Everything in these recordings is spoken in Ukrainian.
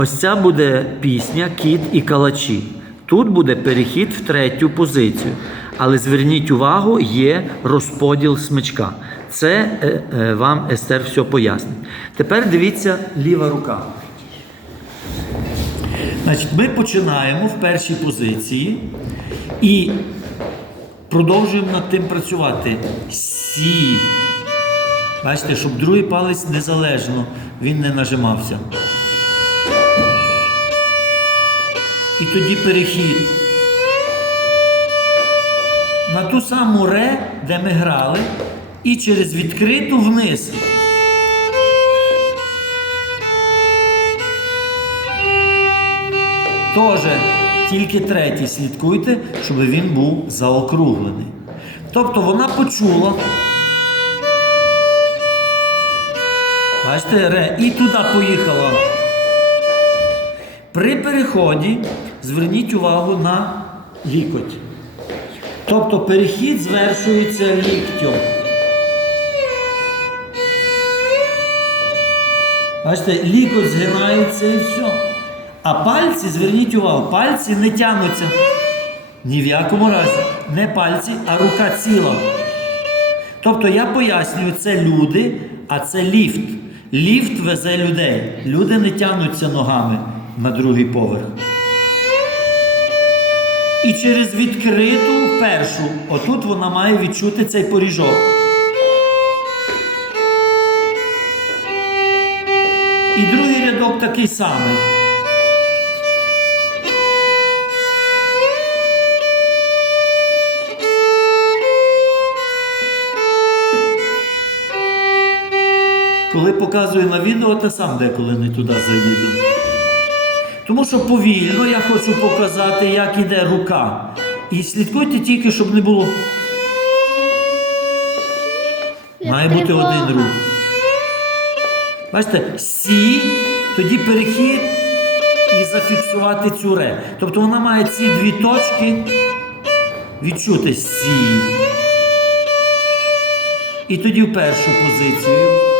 Ось ця буде пісня Кіт і калачі. Тут буде перехід в третю позицію. Але зверніть увагу, є розподіл смичка. Це е, е, вам Естер все пояснить. Тепер дивіться ліва рука. Значить, ми починаємо в першій позиції і продовжуємо над тим працювати. Сі. Бачите, щоб другий палець незалежно він не нажимався. І тоді перехід. На ту саму ре, де ми грали, і через відкриту вниз. Тоже тільки третій слідкуйте, щоб він був заокруглений. Тобто вона почула. Бачите, ре, і туди поїхала. При переході зверніть увагу на лікоть. Тобто перехід звершується ліктем. Бачите, лікоть згинається і все. А пальці, зверніть увагу, пальці не тягнуться. Ні в якому разі. Не пальці, а рука ціла. Тобто я пояснюю, це люди, а це ліфт. Ліфт везе людей. Люди не тягнуться ногами на другий поверх. І через відкриту першу, отут вона має відчути цей поріжок. І другий рядок такий самий. Коли показую на відео, то сам деколи не туди заїду. Тому що повільно я хочу показати, як іде рука. І слідкуйте тільки, щоб не було. Має бути один рух. Бачите, сі, тоді перехід і зафіксувати цю ре. Тобто вона має ці дві точки відчути сі. І тоді в першу позицію.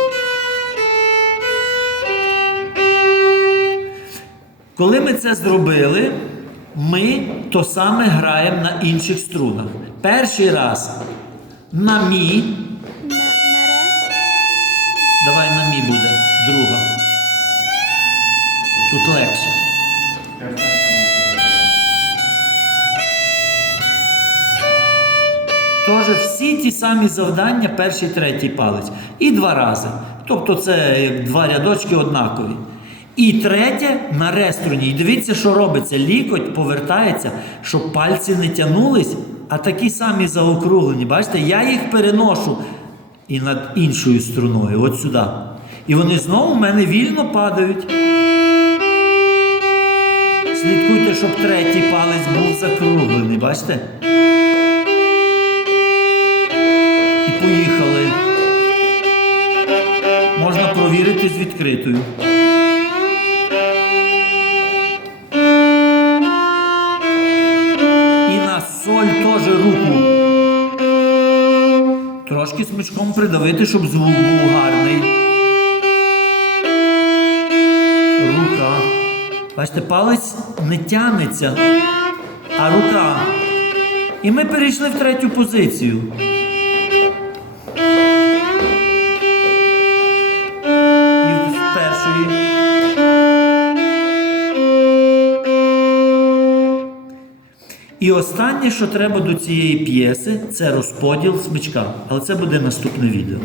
Коли ми це зробили, ми то саме граємо на інших струнах. Перший раз на мі. Давай на мі буде. Друга. Тут легше. Тож всі ті самі завдання, перший, третій палець. І два рази. Тобто це як два рядочки однакові. І третє на реструні. І дивіться, що робиться. Лікоть повертається, щоб пальці не тягнулись, а такі самі заокруглені. Бачите, я їх переношу і над іншою струною, от сюди. І вони знову в мене вільно падають. Слідкуйте, щоб третій палець був закруглений, бачите? І поїхали. Можна провірити з відкритою. Трошки смичком придавити, щоб звук був гарний. Рука. Бачите, палець не тягнеться, а рука. І ми перейшли в третю позицію. І останнє, що треба до цієї п'єси, це розподіл смичка. Але це буде наступне відео.